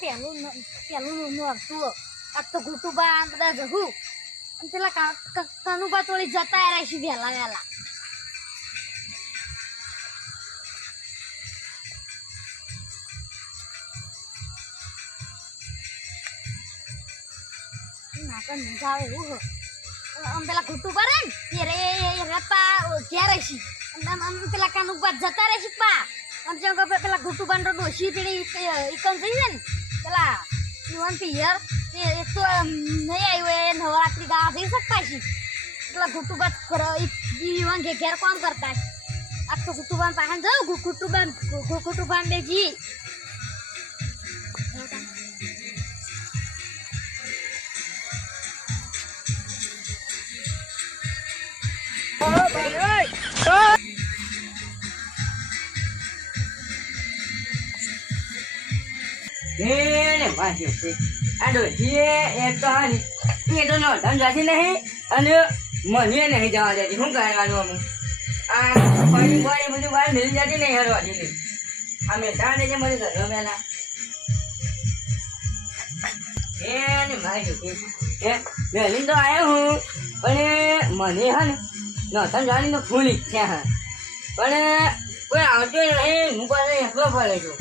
પેલું નોરતું આ તો ગુટુબા બધા જહું અને પેલા કનુબા થોડી જતા રહીશું વહેલા વહેલા નાકન મજા આવે એવું આમ પેલા ગુટુબા રે ને એ રપા ઘેર રહીશું આમ પેલા કનુબા જતા રહીશું પા આમ જેમ પેલા ગુટુબા નો ડોશી પેલી ઇકમ થઈ છે ને પેલા યુવાન પિયર એ તો નહીં આવ્યો એ નવરાત્રી ગા થઈ શકતા છે પેલા ગુટુબા યુવાન ઘેર કામ કરતા છે આ તો ગુટુબા પાસે જાઉં ગુટુબા બેજી એને પાછું આ ડોશી એક તો એ તો નોંધમ જતી નહીં અને મને નહીં જવા દેતી શું કરવાનું અમુક આ પાણી પાણી બધું બહાર મિલી જતી નહીં હરવાથી નહીં અમે જાણે છે મને ઘર પેલા એને મારી વહેલી તો આવ્યો હું પણ મને હા ને નોંધમ જવાની તો ફૂલ ઈચ્છા હા પણ કોઈ આવતો નહીં હું પાસે એકલો પડે છું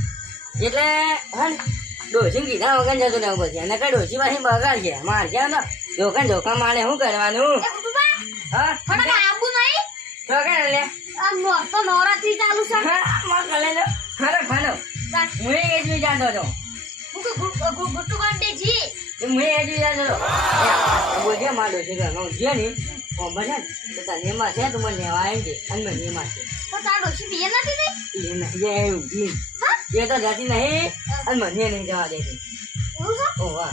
એટલે હા ને ડોસી કીધા વગર જતું રહેવું પછી અને કઈ ડોસી પાછી બગાડ છે માર છે ને ધોકા ધોકા મારે શું કરવાનું હા લે તો નવરાત્રી ચાલુ છે ખાનો હું એ જ જાણતો હતો ગુટુબા બેજી હું એ જ જાણતો હતો બોલજે માર ડોસી ઘરમાં છે ને મજા ને તો એમાં છે તું મને લેવા આવી છે અને મને એમાં છે તો તાર ડોસી પીએ નથી એ નથી એવું એ તો જતી નહીં અને મને નહીં જવા દેતી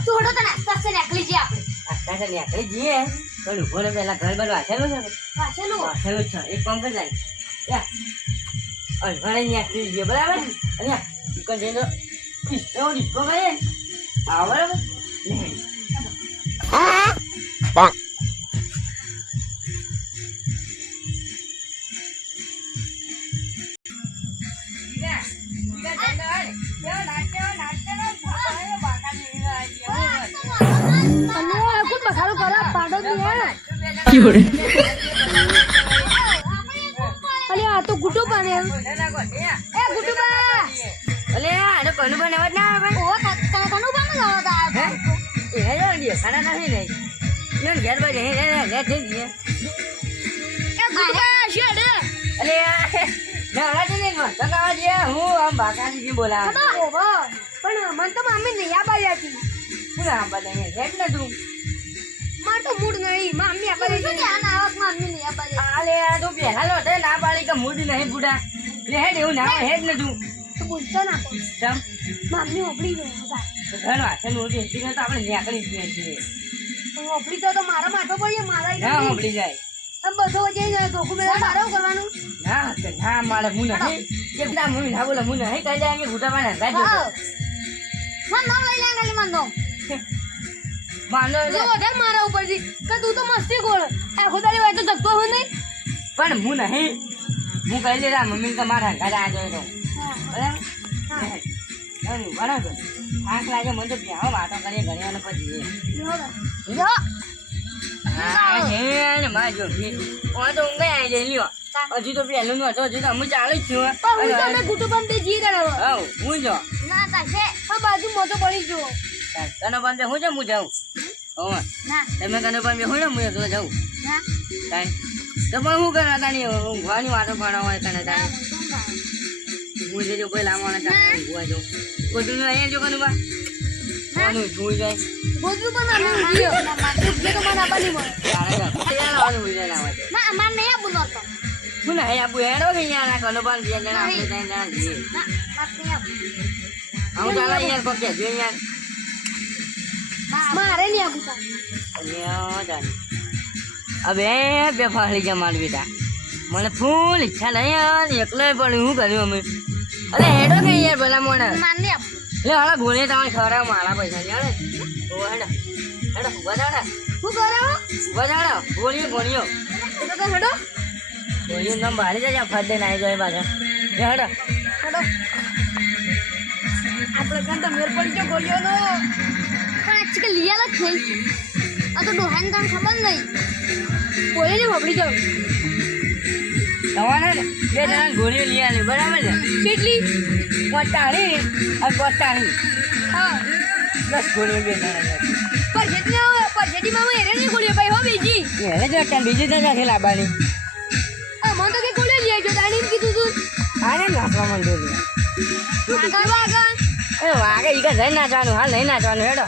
થોડો તો નાસ્તા છે નીકળી જઈએ આપણે આસ્તા છે નીકળી જઈએ પણ ઉભો ને પેલા ઘર બાર વાંચેલું છે વાંચેલું જ છે એક કામ કરી જાય અડવાડે નીકળી જઈએ બરાબર અને દુકાન જઈને ડિસ્કો કરીએ હા બરાબર આ તો ગુટુબા ને ગુટુબા અલે આને કોનું બનાવત ના આવે કનુબા નો હે એ જો દી ખાના નથી નહીં યન ઘર બાજે લે થઈ ગઈ ગુટુબા શેડ અલે ના આજે નહીં માં તકાવા જે હું આમ બાકાજી બોલા પણ મન તો મામી નહીં આ બાઈ હતી હું આમ બાઈ હેડ ને તું માર તો મૂડ નહીં મામી આ બાઈ છે આના આવક મામી નહીં આ બાઈ આલે આ તો પેલા લો તે ના પાડી કે મૂડ નહીં બુડા લે હેડ એવું ના હેડ ને તું તો બોલતો ના કો ચમ મામી ઓપડી ગયો ઘર વાસે નો જે તો આપણે નીકળી જઈએ છીએ ઓપડી તો મારા માથો પડીએ મારા ના ઓપડી જાય આમ બધો જઈને ધોકું મેળા મારે કરવાનું ના મારે હું નહીં કે ના હું ના બોલે હું નહીં કહી જાય કે બુટા પાને ગાડી મન ન લઈ લે ગાલી મન નો માનો તું વધારે મારા ઉપરથી કે તું તો મસ્તી ગોળ આ ખુદાની વાત તો જગતો હોય નહીં પણ હું નહીં હું કહી દે મમ્મી તો મારા ઘરે આ જોયો બરાબર બરાબર આંખ લાગે મને તો પ્યાવો વાતો કરીએ ઘરે અને પછી જો હા હે માં જો તો ઊંઘે આવી જાય લ્યો હજુ તો પેલું નો હતો હજુ તો હું ચાલુ જ છું હું તો મેં ગુટુ બંધ જી રહ્યો હા હું જો ના તાશે આ બાજુ મોટો પડી જો તને બંધ હું જ હું જાઉં હો ના તમે કને પણ હું ને હું એકલો જાઉં ના તાઈ તો પણ હું કરવા તાની ઊંઘવાની વાતો ભણવા હોય તને તાઈ હું જે કોઈ લાવવાના ચાલે ઊંઘવા જો કોદું અહીંયા જો કનું બા નાનું જોઈ જાય ગોદરું પણ અમે ઉઠ્યો ઉઠ્યો તો મને આપવાની મળે લાવવાનું હોય લાવવા ના અમાર નહીં આબુ નતો હું ના આબુ હેડો કે અહીંયા ના કનો પણ બે જણા આપણે ત્રણ જણા જઈએ ના માર નહીં આબુ હું ચાલો અહીંયા કોકે જો અહીંયા મારે નહીં આબુ તા અહીંયા જાન અબે બે ફાળી જમાડ બેટા મને ફૂલ ઈચ્છા નહીં એકલો પણ હું કર્યું અમે અરે હેડો કે યાર ભલા મોણા માર નહીં આબુ લે હાલા ગોળે તમારે ખરા મારા પૈસા ની આલે ઓ હેડો હેડો વધાડા હું કરાવો વધાડા ગોળીઓ ગોળીઓ તો કે હેડો ગોળીઓ નામ બારી જાય ફાડે નાઈ જાય પાછા હેડો હેડો આપણે કાં તો મેર પડી ગયો ગોળીઓનો. પણ આજકાલ લીયાલ જ નહીં. આ તો ડોહાને કાન ખબર નહીં. બોલે ને વાપરી જાવ. તમારે ને બે જણા ગોળીઓ લઈ આલે બરાબર ને કેટલી? પોતાણી અને પોતાણી હા. 10 ગોળીઓ બે જણા પરસેટીમાં એરેની ગોળીઓ ભાઈ હો બીજી. એને જો ત્યાં બીજી તો નથી લાવવાની મને તો કે ગોળીઓ લઈ આવજો તાણીને કીધું તું. આને નાચવા માંડ્યો વાગા. એ વાગે ઈ જઈ નાચવાનું હાલ નહીં નાચવાનું હેડો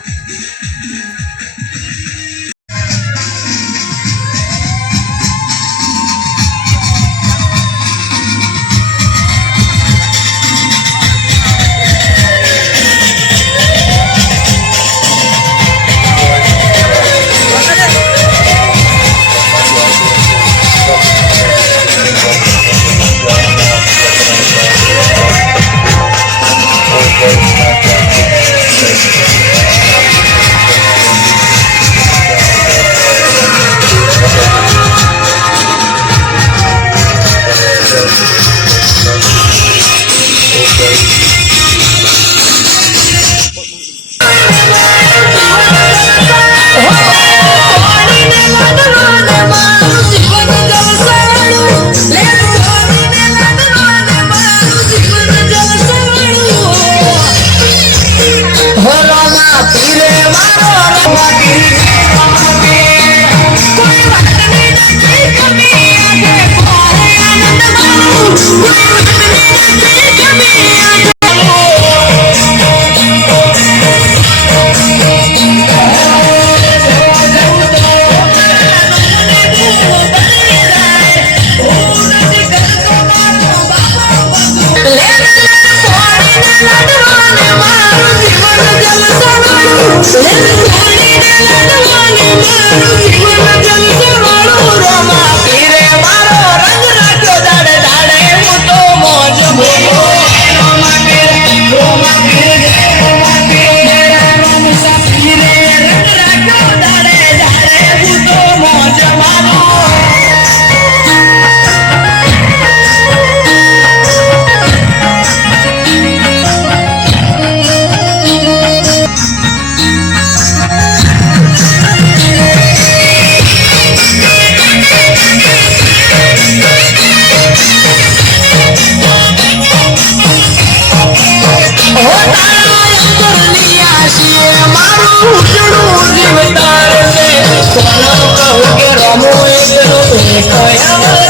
Como